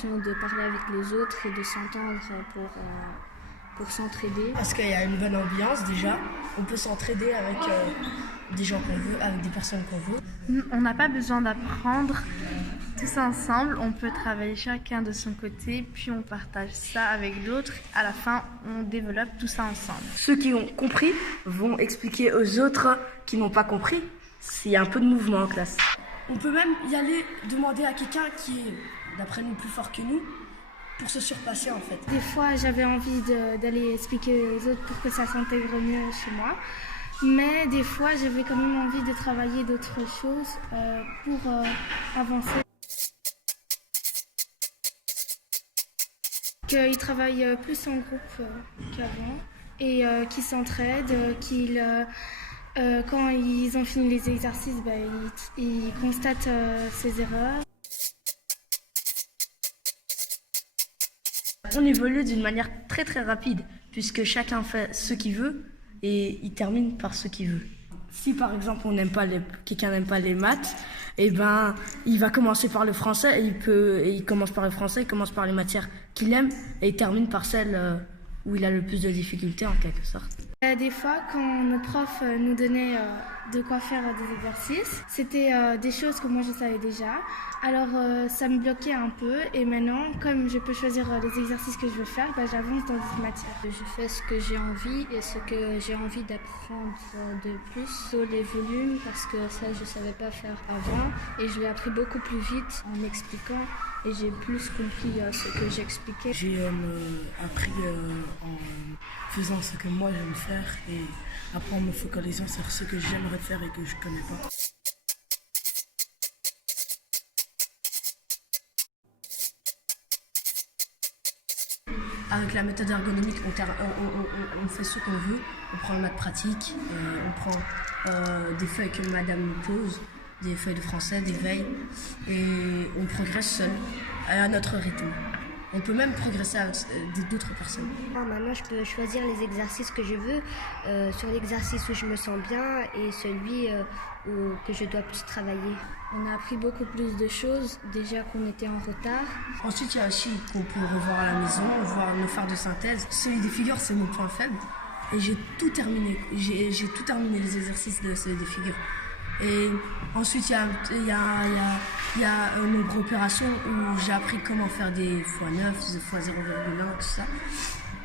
l'intention de parler avec les autres et de s'entendre pour s'entraider. Parce qu'il y a une bonne ambiance déjà, on peut s'entraider avec des gens qu'on veut, avec des personnes qu'on veut. On n'a pas besoin d'apprendre tous ensemble, on peut travailler chacun de son côté, puis on partage ça avec d'autres. À la fin, on développe tout ça ensemble. Ceux qui ont compris vont expliquer aux autres qui n'ont pas compris. S'il y a un peu de mouvement en classe. On peut même y aller demander à quelqu'un qui est, d'après nous, plus fort que nous, pour se surpasser en fait. Des fois, j'avais envie d'aller expliquer aux autres pour que ça s'intègre mieux chez moi. Mais des fois, j'avais quand même envie de travailler d'autres choses pour avancer. Qu'ils travaillent plus en groupe qu'avant et qu'ils s'entraident, quand ils ont fini les exercices, ils constatent ses erreurs. On évolue d'une manière très très rapide, puisque chacun fait ce qu'il veut et il termine par ce qu'il veut. Si par exemple quelqu'un n'aime pas les maths, il va commencer par le français et il commence par le français, il commence par les matières qu'il aime et il termine par celles où il a le plus de difficultés en quelque sorte. Des fois, quand nos profs nous donnaient de quoi faire des exercices, c'était des choses que moi je savais déjà. Alors ça me bloquait un peu et maintenant, comme je peux choisir les exercices que je veux faire, j'avance dans cette matière. Je fais ce que j'ai envie et ce que j'ai envie d'apprendre de plus sur les volumes parce que ça je ne savais pas faire avant et je l'ai appris beaucoup plus vite en m'expliquant et j'ai plus compris ce que j'expliquais. J'ai appris en faisant ce que moi j'aime faire et après en me focalisant sur ce que j'aimerais faire et que je ne connais pas. Avec la méthode ergonomique, on fait ce qu'on veut. On prend le maths pratique, on prend des feuilles que madame nous pose, des feuilles de français, des veilles, et on progresse seul, à notre rythme. On peut même progresser avec d'autres personnes. Maintenant, je peux choisir les exercices que je veux, sur l'exercice où je me sens bien et celui que je dois plus travailler. On a appris beaucoup plus de choses, déjà qu'on était en retard. Ensuite, il y a aussi qu'on peut revoir à la maison, voir nos phares de synthèse. Celui des figures, c'est mon point faible. Et j'ai tout terminé. J'ai tout terminé les exercices de celui des figures. Et ensuite, il y a nombre d'opérations où j'ai appris comment faire des x9, des x0,1, tout ça.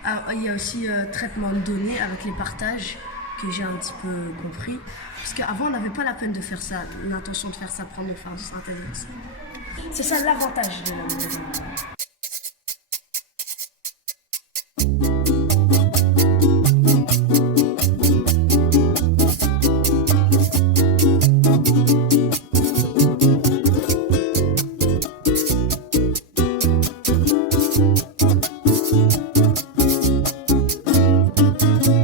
Alors, il y a aussi traitement de données avec les partages que j'ai un petit peu compris. Parce qu'avant, on n'avait pas la peine de faire ça, l'intention de faire ça, prendre le phare de synthèse. C'est ça l'avantage de la méthode.